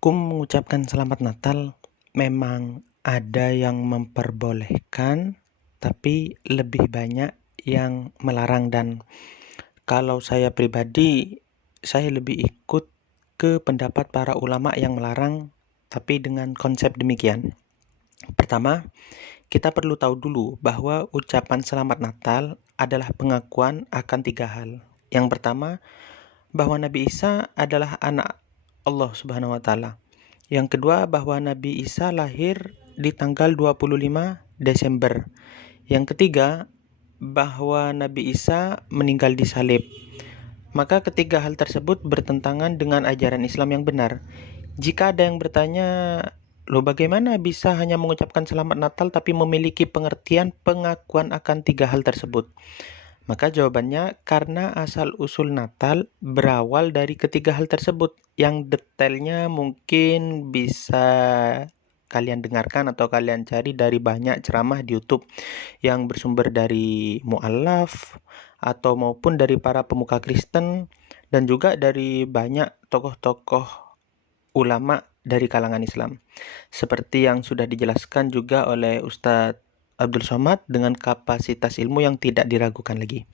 Hukum mengucapkan selamat Natal memang ada yang memperbolehkan, tapi lebih banyak yang melarang. Dan kalau saya pribadi, saya lebih ikut ke pendapat para ulama yang melarang, tapi dengan konsep demikian. Pertama, kita perlu tahu dulu bahwa ucapan selamat Natal adalah pengakuan akan 3 hal. Yang pertama, bahwa Nabi Isa adalah anak Allah Subhanahu wa taala. Yang kedua, bahwa Nabi Isa lahir di tanggal 25 Desember. Yang ketiga, bahwa Nabi Isa meninggal disalib. Maka ketiga hal tersebut bertentangan dengan ajaran Islam yang benar. Jika ada yang bertanya, loh bagaimana bisa hanya mengucapkan selamat Natal tapi memiliki pengertian pengakuan akan 3 hal tersebut? Maka jawabannya karena asal-usul Natal berawal dari ketiga hal tersebut yang detailnya mungkin bisa kalian dengarkan atau kalian cari dari banyak ceramah di YouTube yang bersumber dari mu'alaf atau maupun dari para pemuka Kristen dan juga dari banyak tokoh-tokoh ulama dari kalangan Islam. Seperti yang sudah dijelaskan juga oleh Ustadz Abdul Somad dengan kapasitas ilmu yang tidak diragukan lagi.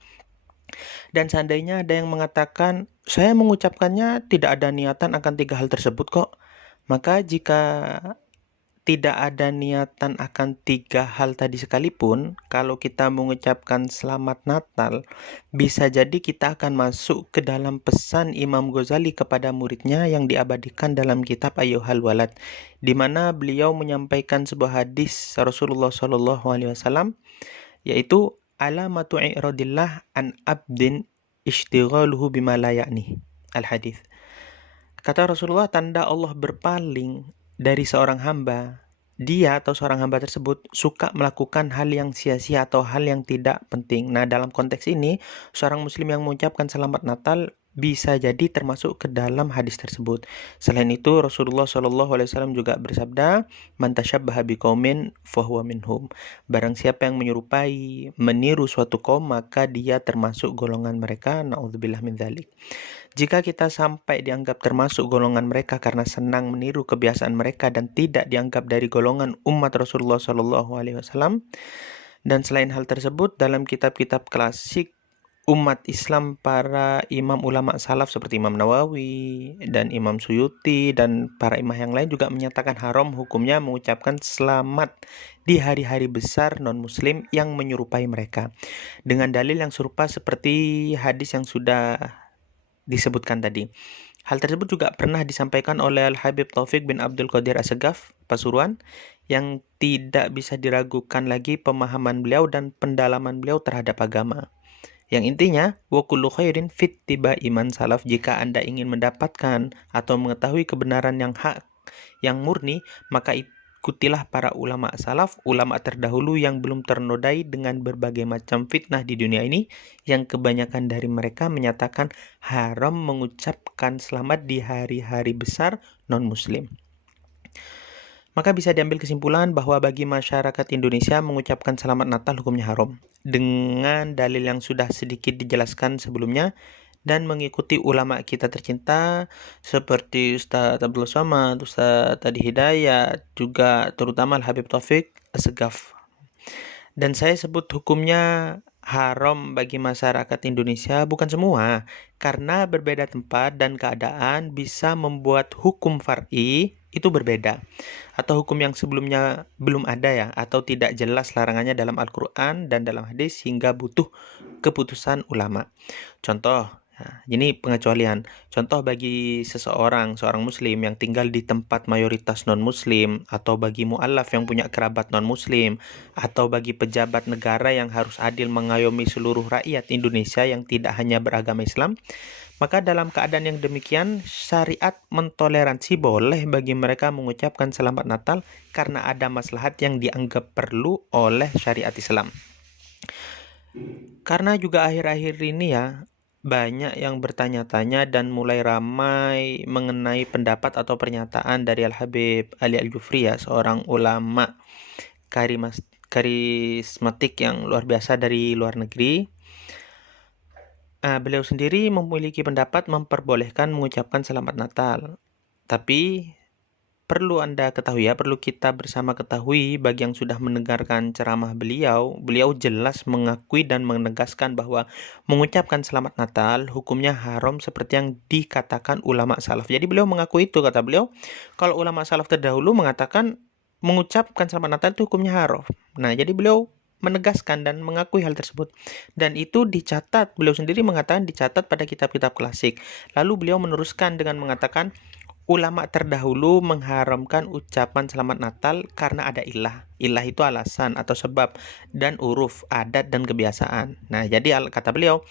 Dan seandainya ada yang mengatakan, saya mengucapkannya tidak ada niatan akan 3 hal tersebut kok. Maka jika tidak ada niatan akan 3 hal tadi sekalipun, kalau kita mengucapkan selamat Natal, bisa jadi kita akan masuk ke dalam pesan Imam Ghazali kepada muridnya yang diabadikan dalam kitab Ayyuhal Walad, di mana beliau menyampaikan sebuah hadis Rasulullah SAW, yaitu alamatu i'radillah an abdin ishtighaluhu bima la ya'ni. Al-hadis. Kata Rasulullah, tanda Allah berpaling dari seorang hamba, dia atau seorang hamba tersebut suka melakukan hal yang sia-sia atau hal yang tidak penting. Nah, dalam konteks ini, seorang muslim yang mengucapkan selamat Natal bisa jadi termasuk ke dalam hadis tersebut. Selain itu, Rasulullah SAW juga bersabda, "Man tashabbaha biqaumin fahuwa minhum." Barang siapa yang menyerupai, meniru suatu kaum, maka dia termasuk golongan mereka. Na'udzubillah min dzalik. Jika kita sampai dianggap termasuk golongan mereka karena senang meniru kebiasaan mereka dan tidak dianggap dari golongan umat Rasulullah SAW, dan selain hal tersebut, dalam kitab-kitab klasik umat Islam, para imam ulama salaf seperti Imam Nawawi dan Imam Suyuti dan para imam yang lain juga menyatakan haram hukumnya mengucapkan selamat di hari-hari besar non-muslim yang menyerupai mereka, dengan dalil yang serupa seperti hadis yang sudah disebutkan tadi. Hal tersebut juga pernah disampaikan oleh Al-Habib Taufik bin Abdul Qadir Assegaf, Pasuruan, yang tidak bisa diragukan lagi pemahaman beliau dan pendalaman beliau terhadap agama. Yang intinya, wa kullu khairin fit tiba iman salaf. Jika Anda ingin mendapatkan atau mengetahui kebenaran yang hak, yang murni, maka ikutilah para ulama salaf, ulama terdahulu yang belum ternodai dengan berbagai macam fitnah di dunia ini, yang kebanyakan dari mereka menyatakan haram mengucapkan selamat di hari-hari besar non-muslim. Maka bisa diambil kesimpulan bahwa bagi masyarakat Indonesia mengucapkan selamat Natal hukumnya haram, dengan dalil yang sudah sedikit dijelaskan sebelumnya, dan mengikuti ulama kita tercinta seperti Ustadz Abdul Somad, Ustadz Adi Hidayat, juga terutama Al-Habib Taufik Assegaf. Dan saya sebut hukumnya haram bagi masyarakat Indonesia bukan semua, karena berbeda tempat dan keadaan bisa membuat hukum far'i itu berbeda, atau hukum yang sebelumnya belum ada ya, atau tidak jelas larangannya dalam Al-Quran dan dalam hadis hingga butuh keputusan ulama. Contoh, ini pengecualian. Contoh bagi seorang muslim yang tinggal di tempat mayoritas non-muslim, atau bagi mu'alaf yang punya kerabat non-muslim, atau bagi pejabat negara yang harus adil mengayomi seluruh rakyat Indonesia yang tidak hanya beragama Islam, maka dalam keadaan yang demikian, syariat mentoleransi boleh bagi mereka mengucapkan selamat Natal karena ada maslahat yang dianggap perlu oleh syariat Islam. Karena juga akhir-akhir ini ya, banyak yang bertanya-tanya dan mulai ramai mengenai pendapat atau pernyataan dari Al-Habib Ali Al-Jufri ya, seorang ulama karismatik yang luar biasa dari luar negeri. Beliau sendiri memiliki pendapat memperbolehkan mengucapkan selamat Natal. Tapi perlu Anda ketahui ya, perlu kita bersama ketahui bagi yang sudah mendengarkan ceramah beliau jelas mengakui dan menegaskan bahwa mengucapkan selamat Natal hukumnya haram seperti yang dikatakan ulama salaf. Jadi beliau mengakui itu, kata beliau, kalau ulama salaf terdahulu mengatakan mengucapkan selamat Natal itu hukumnya haram. Nah, jadi beliau menegaskan dan mengakui hal tersebut. Dan itu dicatat, beliau sendiri mengatakan dicatat pada kitab-kitab klasik. Lalu beliau meneruskan dengan mengatakan ulama terdahulu mengharamkan ucapan selamat Natal karena ada ilah. Ilah itu alasan atau sebab, dan uruf, adat dan kebiasaan. Nah, jadi kata beliau,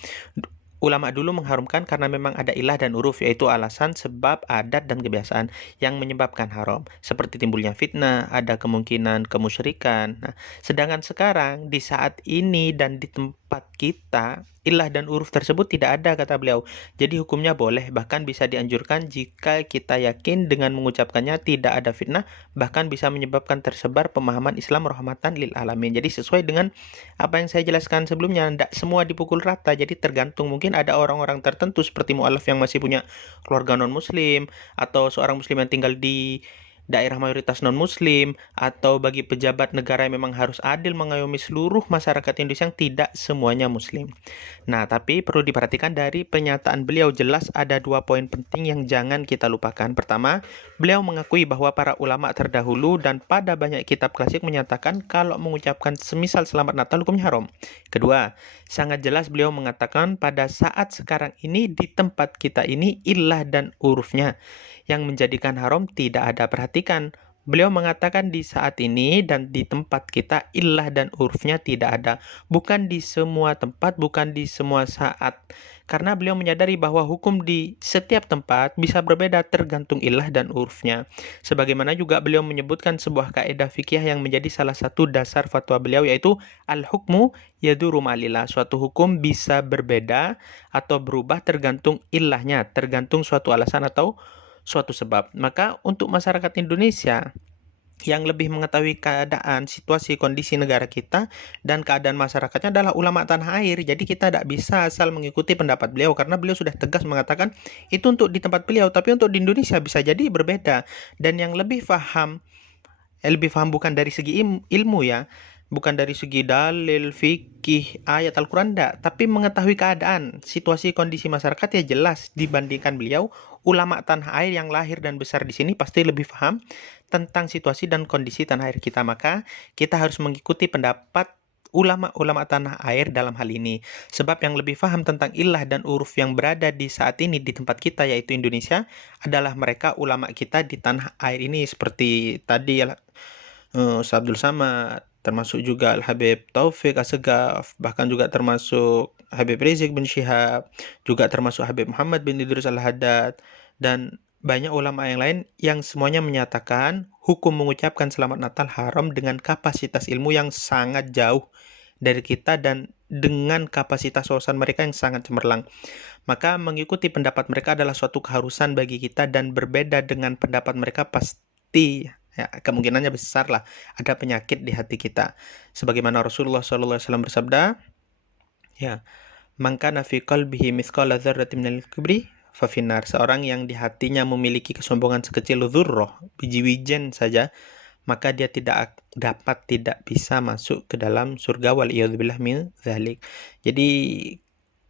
ulama dulu mengharamkan karena memang ada ilah dan uruf, yaitu alasan, sebab, adat dan kebiasaan yang menyebabkan haram. Seperti timbulnya fitnah, ada kemungkinan kemusyrikan. Nah, sedangkan sekarang di saat ini dan di tempat kita, ilah dan uruf tersebut tidak ada, kata beliau. Jadi hukumnya boleh, bahkan bisa dianjurkan jika kita yakin dengan mengucapkannya tidak ada fitnah, bahkan bisa menyebabkan tersebar pemahaman Islam rahmatan lil alamin. Jadi sesuai dengan apa yang saya jelaskan sebelumnya, tidak semua dipukul rata. Jadi tergantung, mungkin ada orang-orang tertentu seperti mu'alaf yang masih punya keluarga non-muslim, atau seorang muslim yang tinggal di daerah mayoritas non-muslim, atau bagi pejabat negara yang memang harus adil mengayomi seluruh masyarakat Indonesia yang tidak semuanya muslim. Nah, tapi perlu diperhatikan dari pernyataan beliau jelas ada 2 poin penting yang jangan kita lupakan. Pertama, beliau mengakui bahwa para ulama terdahulu dan pada banyak kitab klasik menyatakan kalau mengucapkan semisal selamat Natal hukumnya haram. Kedua, sangat jelas beliau mengatakan pada saat sekarang ini di tempat kita ini ilah dan urufnya yang menjadikan haram tidak ada. Perhatikan, beliau mengatakan di saat ini dan di tempat kita ilah dan urufnya tidak ada. Bukan di semua tempat, bukan di semua saat. Karena beliau menyadari bahwa hukum di setiap tempat bisa berbeda tergantung ilah dan urufnya. Sebagaimana juga beliau menyebutkan sebuah kaidah fikih yang menjadi salah satu dasar fatwa beliau, yaitu al-hukmu yaduru ma'alillah. Suatu hukum bisa berbeda atau berubah tergantung ilahnya, tergantung suatu alasan atau suatu sebab. Maka untuk masyarakat Indonesia yang lebih mengetahui keadaan, situasi, kondisi negara kita dan keadaan masyarakatnya adalah ulama tanah air. Jadi kita tidak bisa asal mengikuti pendapat beliau, karena beliau sudah tegas mengatakan itu untuk di tempat beliau, tapi untuk di Indonesia bisa jadi berbeda. Dan yang lebih paham bukan dari segi ilmu ya, bukan dari segi dalil, fikih, ayat Al-Quran, tapi mengetahui keadaan, situasi, kondisi masyarakat ya jelas dibandingkan beliau. Ulama tanah air yang lahir dan besar di sini pasti lebih paham tentang situasi dan kondisi tanah air kita. Maka kita harus mengikuti pendapat ulama-ulama tanah air dalam hal ini. Sebab yang lebih paham tentang ilah dan uruf yang berada di saat ini di tempat kita, yaitu Indonesia, adalah mereka ulama kita di tanah air ini. Seperti tadi Ustaz Abdul Samad, termasuk juga Al-Habib Taufik Assegaf, bahkan juga termasuk Habib Rizik bin Syihab, juga termasuk Habib Muhammad bin Idris Al-Haddad, dan banyak ulama yang lain yang semuanya menyatakan hukum mengucapkan selamat Natal haram dengan kapasitas ilmu yang sangat jauh dari kita dan dengan kapasitas wawasan mereka yang sangat cemerlang. Maka mengikuti pendapat mereka adalah suatu keharusan bagi kita, dan berbeda dengan pendapat mereka pasti ya, kemungkinannya besar lah ada penyakit di hati kita. Sebagaimana Rasulullah SAW bersabda, ya, man kana fi qalbihi mithqala dzarratin minal kibri fa finnar. Seorang yang di hatinya memiliki kesombongan sekecil dzurrah, biji wijen saja, maka dia tidak bisa masuk ke dalam surga, wal iyadzubillah min dzalik. Jadi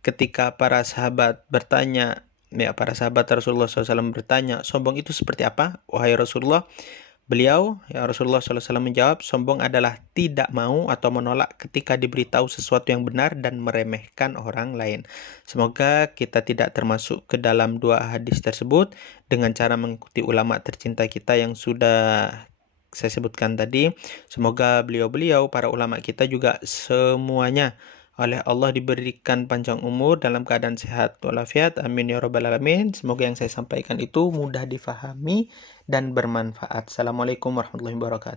ketika para sahabat Rasulullah SAW bertanya, sombong itu seperti apa, wahai Rasulullah? Rasulullah SAW menjawab, sombong adalah tidak mau atau menolak ketika diberitahu sesuatu yang benar dan meremehkan orang lain. Semoga kita tidak termasuk ke dalam 2 hadis tersebut dengan cara mengikuti ulama tercinta kita yang sudah saya sebutkan tadi. Semoga beliau-beliau, para ulama kita juga semuanya oleh Allah diberikan panjang umur dalam keadaan sehat walafiat. Amin ya rabbal alamin. Semoga yang saya sampaikan itu mudah difahami dan bermanfaat. Assalamualaikum warahmatullahi wabarakatuh.